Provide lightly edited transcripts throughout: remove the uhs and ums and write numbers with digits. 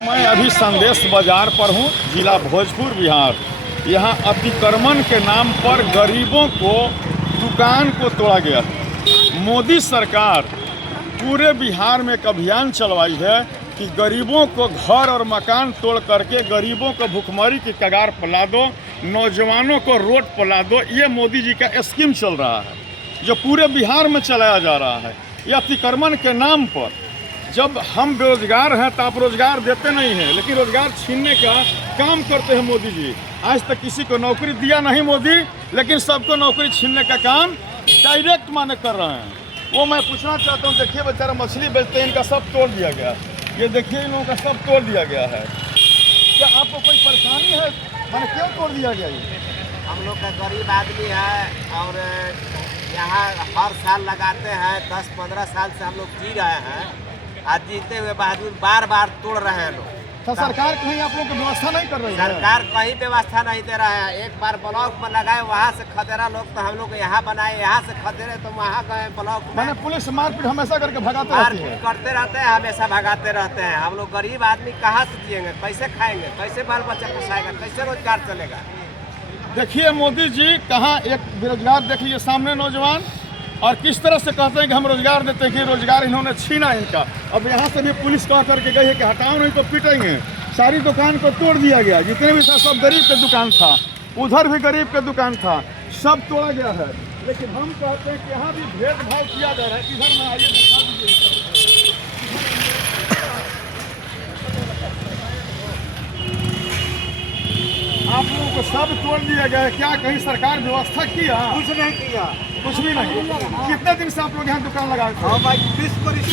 मैं अभी संदेश बाजार पर हूँ, जिला भोजपुर, बिहार। यहाँ अतिक्रमण के नाम पर गरीबों को दुकान को तोड़ा गया है। मोदी सरकार पूरे बिहार में एक अभियान चलवाई है कि गरीबों को घर और मकान तोड़ करके गरीबों को भुखमरी की कगार पर ला दो, नौजवानों को रोड पर ला दो। ये मोदी जी का स्कीम चल रहा है जो पूरे बिहार में चलाया जा रहा है। ये अतिक्रमण के नाम पर जब हम बेरोजगार हैं तो आप रोजगार देते नहीं हैं, लेकिन रोजगार छीनने का काम करते हैं मोदी जी। आज तक किसी को नौकरी दिया नहीं मोदी, लेकिन सबको नौकरी छीनने का काम डायरेक्ट माने कर रहे हैं। वो मैं पूछना चाहता हूँ, देखिए बेचारा मछली बेचते हैं, इनका सब तोड़ दिया गया। ये देखिए इन लोगों का सब तोड़ दिया गया है। क्या आपको कोई परेशानी है? मैंने क्यों तोड़ दिया गया? ये हम लोग का गरीब आदमी है और यहाँ हर साल लगाते हैं। 10-15 साल से हम लोग जी रहे हैं। आज जीते हुए बावजूद बार बार तोड़ रहे हैं लोग। तो सरकार कहीं आप लोगों की व्यवस्था नहीं कर रही है? सरकार कहीं व्यवस्था नहीं दे रहा है। एक बार ब्लॉक में लगाए, वहाँ से खदेरा लोग, तो हम लोग यहाँ बनाए, यहाँ से खदेरे तो वहाँ गए ब्लॉक में। मैंने पुलिस मारपीट हमेशा करके भगाते रहती है। मारपीट करते रहते हैं, हमेशा भगाते रहते हैं। हम लोग गरीब आदमी कहाँ से जिएंगे, कैसे खाएंगे, कैसे बाल बच्चा पोसाएगा, कैसे रोजगार चलेगा? देखिए मोदी जी कहाँ एक बेरोजगार देख लीजिए सामने नौजवान, और किस तरह से कहते हैं कि हम रोजगार देते हैं कि रोजगार इन्होंने छीना इनका। अब यहाँ से भी पुलिस कह करके गई है कि हटाओ नहीं तो पीटेंगे। सारी दुकान को तोड़ दिया गया, जितने भी था सब गरीब का दुकान था, उधर भी गरीब का दुकान था, सब तोड़ा गया है। लेकिन हम कहते हैं कि यहाँ भी भेदभाव किया जा रहा है। इधर में आइए दिखा दीजिए। आप लोगों को सब तोड़ दिया गया है। क्या कहीं सरकार व्यवस्था किया? कुछ नहीं किया, कुछ भी नहीं। कितने दिन से आप लोग यहाँ दुकान लगाए थे? हाँ भाई, 20 बरस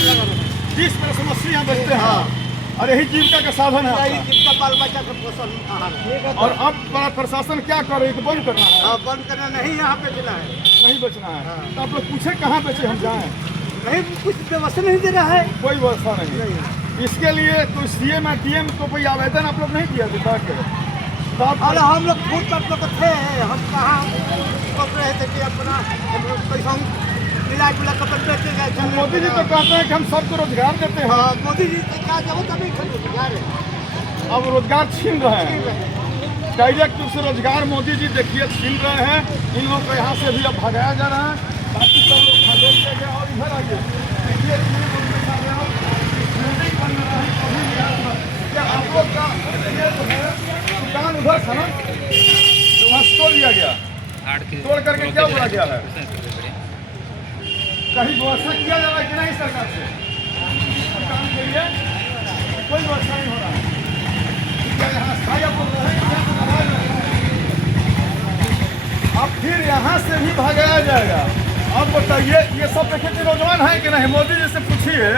20 मछली यहाँ बेचते हैं। और यही जीविका का साधन है आपका। जिसका बाल बच्चा का पोषण। और अब बड़ा प्रशासन क्या कर रही है? बंद करना है? बंद करना नहीं, यहाँ पे देना है, नहीं बेचना है। तो आप लोग पूछे कहाँ बेचे हम जाएं? नहीं, कुछ व्यवस्था नहीं दे रहा है, कोई व्यवस्था नहीं। इसके लिए कोई CM या DM को कोई आवेदन आप लोग नहीं किया दिखा के? तो अरे हम लोग खुद तक लोग थे, हम कहाँ सोच रहे थे कि अपना पैसा मिला जुला कर बेचे गए। मोदी जी तो कहते हैं कि हम सबको रोजगार देते हैं। मोदी जी से क्या जरूरत नहीं था रोजगार है। अब रोजगार छीन रहे हैं, डायरेक्ट रूप से रोजगार मोदी जी देखिए छीन रहे हैं। इन लोगों को यहाँ से भी अब भगाया जा रहा है, बाकी सब लोग खदेड़ दिया गया। और इधर आइए, देखिए क्या आप लोग का ये जो है दुकान उधर था ना, तो वहाँ तोड़ दिया गया। तोड़ करके क्या बोला गया है? कहीं व्यवस्था किया जा रहा है कि नहीं सरकार से? दुकान के लिए कोई व्यवस्था नहीं हो रहा है। क्या यहाँ स्थायी आप लोग रहेंगे? अब फिर यहाँ से भी भगाया जाएगा। अब बताइए, ये सब देखे कि नौजवान है कि नहीं? मोदी जी से पूछिए,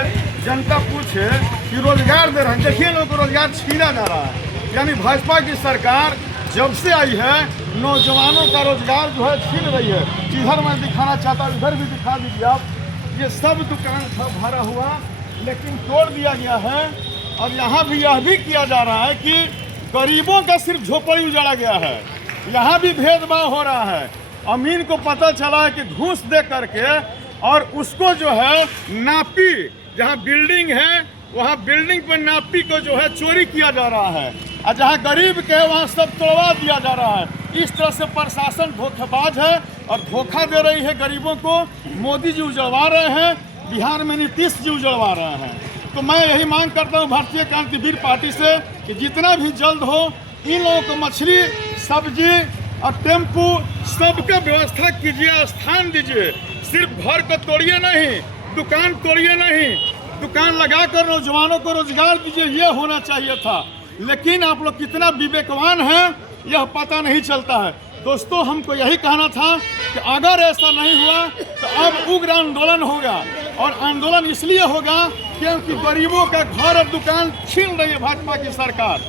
जनता पूछे कि रोजगार दे रहे हैं। देखिए लोगों को रोजगार छीना जा रहा है। यानी भाजपा की सरकार जब से आई है, नौजवानों का रोजगार जो है छीन रही है। इधर मैं दिखाना चाहता हूँ, इधर भी दिखा दीजिए आप। ये सब दुकान था भरा हुआ, लेकिन तोड़ दिया गया है। और यहाँ भी यह भी किया जा रहा है कि गरीबों का सिर्फ झोपड़ी उजाड़ा गया है। यहाँ भी भेदभाव हो रहा है। अमीन को पता चला है कि घूस दे करके और उसको जो है नापी, जहाँ बिल्डिंग है वहाँ बिल्डिंग पर नापी को जो है चोरी किया जा रहा है, और जहाँ गरीब के वहाँ सब तोड़वा दिया जा रहा है। इस तरह से प्रशासन धोखेबाज है और धोखा दे रही है गरीबों को। मोदी जी उजड़वा रहे हैं, बिहार में नीतीश जी उजड़वा रहे हैं। तो मैं यही मांग करता हूँ भारतीय क्रांतिवीर पार्टी से कि जितना भी जल्द हो इन लोगों को मछली, सब्जी और टेम्पू सबका व्यवस्था कीजिए, स्थान दीजिए। सिर्फ घर को तोड़िए नहीं, दुकान तोड़िए नहीं, दुकान लगाकर नौजवानों को रोजगार दीजिए, ये होना चाहिए था। लेकिन आप लोग कितना विवेकवान हैं यह पता नहीं चलता है। दोस्तों, हमको यही कहना था कि अगर ऐसा नहीं हुआ तो अब उग्र आंदोलन होगा। और आंदोलन इसलिए होगा क्योंकि गरीबों का घर और दुकान छीन रही है भाजपा की सरकार।